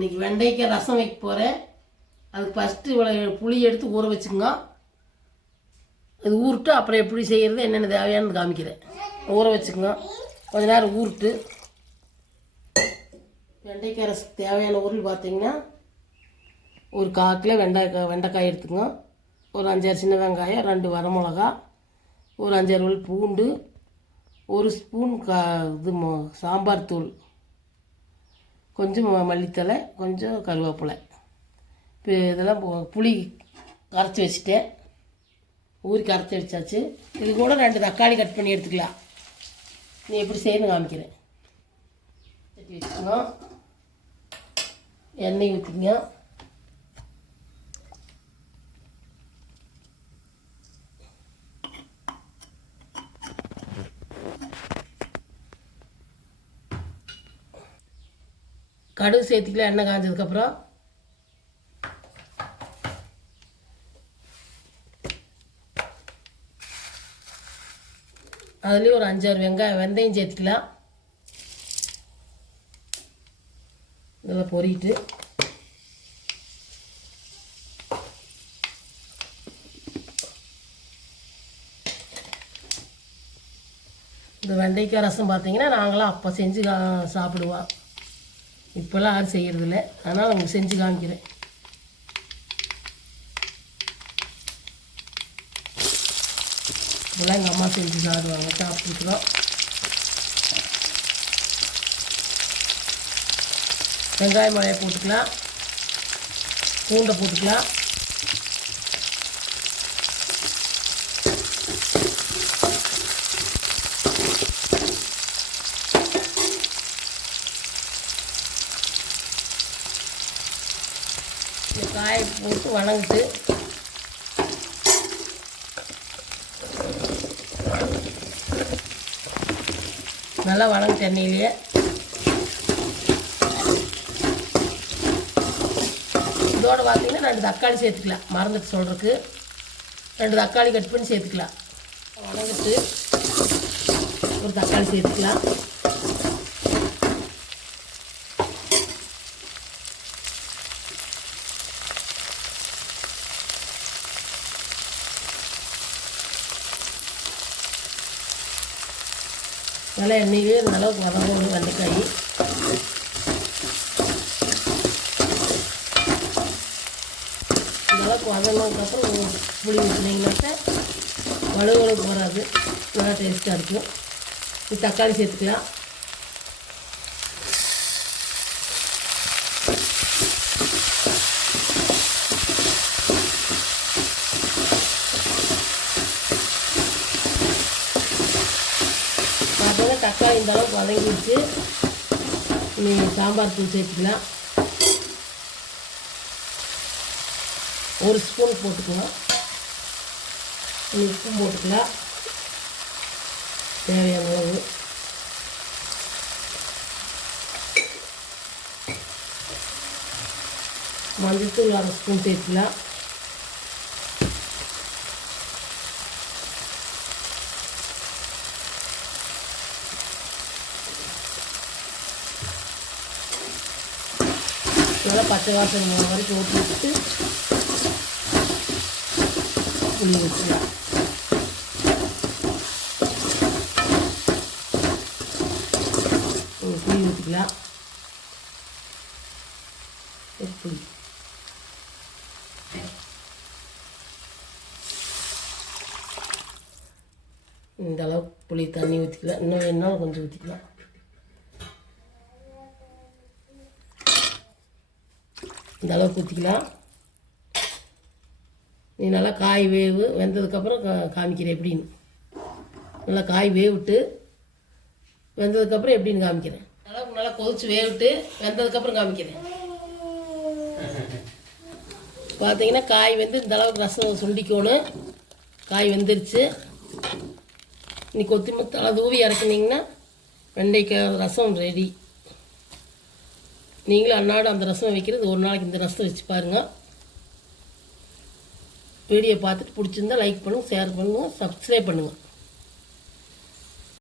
இன்றைக்கி வெண்டைக்காய் ரசம் வைக்க போகிறேன் அதுக்கு ஃபஸ்ட்டு இவ்வளோ புளி எடுத்து ஊற வச்சுக்கோங்க. அது ஊறுட்டு அப்புறம் எப்படி செய்கிறது என்னென்ன தேவையானது காமிக்கிறேன். ஊற வச்சுக்கோங்க. கொஞ்ச நேரம் ஊறுட்டு வெண்டைக்காய் ரசத்துக்கு தேவையான பொருள் பார்த்தீங்கன்னா ஒரு கால் கிலோ வெண்டைக்காய் வெண்டைக்காய் எடுத்துக்கோங்க. ஒரு அஞ்சாறு சின்ன வெங்காயம் ரெண்டு வரமிளகா ஒரு அஞ்சாறு பூண்டு ஒரு ஸ்பூன் கா இது சாம்பார் தூள். கொஞ்சம் மல்லித்தலை கொஞ்சம் கருவேப்பிலை. இப்போ இதெல்லாம் புளி கரைச்சி வச்சுட்டேன். ஊறி கரைச்சி வச்சாச்சு. இது கூட ரெண்டு தக்காளி கட் பண்ணி எடுத்துக்கலாம். நீ எப்படி செய்யணும் காமிக்கிறேன். வச்சுக்கணும். எண்ணெய் ஊற்றிங்க கடுகு சேர்த்துக்கலாம் எண்ணெய் காஞ்சதுக்கப்புறம் அதுலேயும் ஒரு அஞ்சாறு வெங்காயம் வெந்தயம் சேர்த்துக்கலாம். இதெல்லாம் பொறிட்டு இந்த வெண்டைக்காய் ரசம் பார்த்தீங்கன்னா நாங்களாம் அப்போ செஞ்சு சாப்பிடுவோம். இப்போல்லாம் யாரும் செய்கிறதில்ல அதனால் உங்களுக்கு செஞ்சு காமிக்கிறேன். இதெல்லாம் எங்கள் அம்மா செஞ்சு சாப்பிடுவாங்க. சாப்பிட்டுருக்குறோம். வெங்காய மழையை போட்டுக்கலாம். பூண்டை போட்டுக்கலாம். இந்த காயை போட்டு வணங்கிட்டு. நல்லா வணங்கு தண்ணியிலேயே இதோட பார்த்தீங்கன்னா ரெண்டு தக்காளி சேர்த்துக்கலாம். மறந்துட்டு சொல்கிறதுக்கு ரெண்டு தக்காளி கட் பண்ணி சேர்த்துக்கலாம். வணங்கிட்டு ஒரு தக்காளி சேர்த்துக்கலாம். நல்லா எண்ணெயிலே நல்லா அளவுக்கு வதங்கணும் வெண்டைக்காய் இந்த வதங்கினதுக்கப்புறம் புளி ஊற்றினீங்கன்னாக்கா வலுவலுக்கு வராது. நல்லா டேஸ்ட்டாக இருக்கும். தக்காளி சேர்த்துக்கலாம். தக்காளி இந்த அளவுக்கு வதங்கிடுச்சு. நீ சாம்பார் தூள் சேர்த்துக்கலாம். ஒரு ஸ்பூன் போட்டுக்கலாம். நீ உப்பு போட்டுக்கலாம். தேவையான அளவு. மஞ்சத்தூள் அரை ஸ்பூன் சேர்த்துக்கலாம். நல்லா பச்சை வாசனை போன வரைக்கும் ஊற்றி விட்டு புளி வச்சுக்கலாம் புளி ஊற்றிக்கலாம் புளி. இந்த அளவுக்கு புளி தண்ணி ஊற்றிக்கலாம் இன்னும் வேணுனாலும் கொஞ்சம் ஊற்றிக்கலாம் இந்த அளவுக்கு ஊற்றிக்கலாம் நீ நல்லா காய் வேவு வெந்ததுக்கப்புறம் கா காமிக்கிறேன் எப்படின்னு. நல்லா காய் வேவிட்டு வெந்ததுக்கப்புறம் எப்படின்னு காமிக்கிறேன். அளவுக்கு நல்லா கொதிச்சு வேவிட்டு வெந்ததுக்கப்புறம் காமிக்கிறேன். பார்த்தீங்கன்னா காய் வந்து இந்த அளவுக்கு ரசம் சுண்டிக்கணும். காய் வெந்துருச்சு. நீ கொத்தி தலை தூவி இறக்குனீங்கன்னா வெண்டைக்காய் ரசம் ரெடி நீங்களும் அன்னாடு அந்த ரசம் வைக்கிறது ஒரு நாளைக்கு இந்த ரசம் வச்சு பாருங்கள் வீடியோ பார்த்துட்டு பிடிச்சிருந்தா லைக் பண்ணுங்கள் ஷேர் பண்ணுங்கள் சப்ஸ்கிரைப் பண்ணுங்கள்